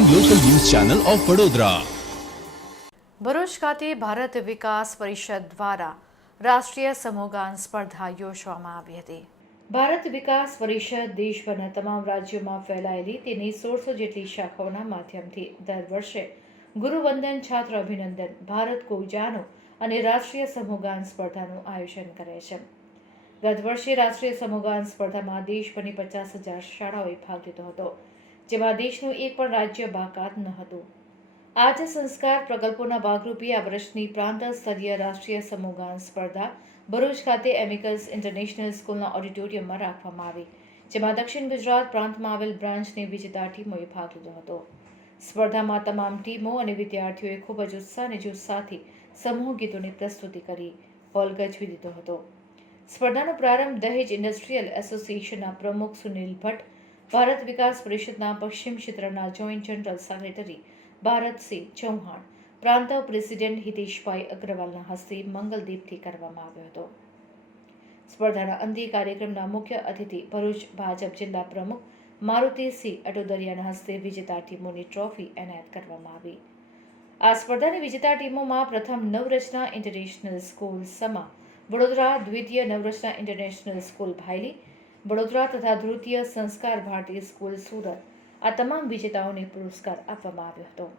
Channel of Vadodara Bharuch ખાતે ભારત વિકાસ પરિષદ દ્વારા રાષ્ટ્રીય સમૂહગાન સ્પર્ધા યોજવામાં આવી હતી. ભારત વિકાસ પરિષદ દેશભરના તમામ રાજ્યોમાં ફેલાયેલી તેની સોળસો જેટલી શાખાઓના માધ્યમથી દર વર્ષે ગુરુવંદન, છાત્ર અભિનંદન, ભારત કોજાનો અને રાષ્ટ્રીય સમૂહગાન સ્પર્ધાનું આયોજન કરે છે. ગત વર્ષે રાષ્ટ્રીય સમૂહગાન સ્પર્ધામાં દેશભરની પચાસ હજાર શાળાઓએ ભાગ લીધો હતો. જેમાં દેશનું એક પણ રાજ્ય બાકાત ન હતું. આજે સંસ્કાર પ્રકલ્પોના ભાગરૂપે આ વર્ષની પ્રાંત સ્તરીય રાષ્ટ્રીય સમૂહગાન સ્પર્ધા ભરૂચ ખાતે એમિકસ ઇન્ટરનેશનલ સ્કૂલના ઓડિટોરિયમમાં રાખવામાં આવી, જેમાં દક્ષિણ ગુજરાત પ્રાંતમાં આવેલ બ્રાન્ચની વિજેતા ટીમોએ ભાગ લીધો હતો. સ્પર્ધામાં તમામ ટીમો અને વિદ્યાર્થીઓએ ખૂબ જ ઉત્સાહ અને જુસ્સાથી સમૂહ ગીતોની પ્રસ્તુતિ કરી, હોલ ગજવી દીધો હતો. સ્પર્ધાનો પ્રારંભ દહેજ ઇન્ડસ્ટ્રીયલ એસોસિએશનના પ્રમુખ સુનિલ ભટ્ટ ભારત વિકાસ પરિષદના પશ્ચિમ ક્ષેત્રના joint general secretary Bharatsinh Chauhan, પ્રાંત પ્રેસિડેન્ટ હિતેશભાઈ અગ્રવાલના હસ્તે મંગલદીપથી કરવામાં આવ્યો હતો. સ્પર્ધાના અંતિમ કાર્યક્રમના મુખ્ય અતિથિ ભરૂચ ભાજપ જિલ્લા પ્રમુખ મારુતિસિંહ અટોદરિયાના હસ્તે વિજેતા ટીમોની ટ્રોફી એનાયત કરવામાં આવી. આ સ્પર્ધાની વિજેતા ટીમોમાં પ્રથમ નવરચના ઇન્ટરનેશનલ સ્કૂલ સમા વડોદરા, દ્વિતીય નવરચના ઇન્ટરનેશનલ સ્કૂલ ભાયલી વડોદરા તથા ધ્રુતીય સંસ્કાર ભારતીય સ્કૂલ સુરત. આ તમામ વિજેતાઓને પુરસ્કાર આપવામાં આવ્યો હતો.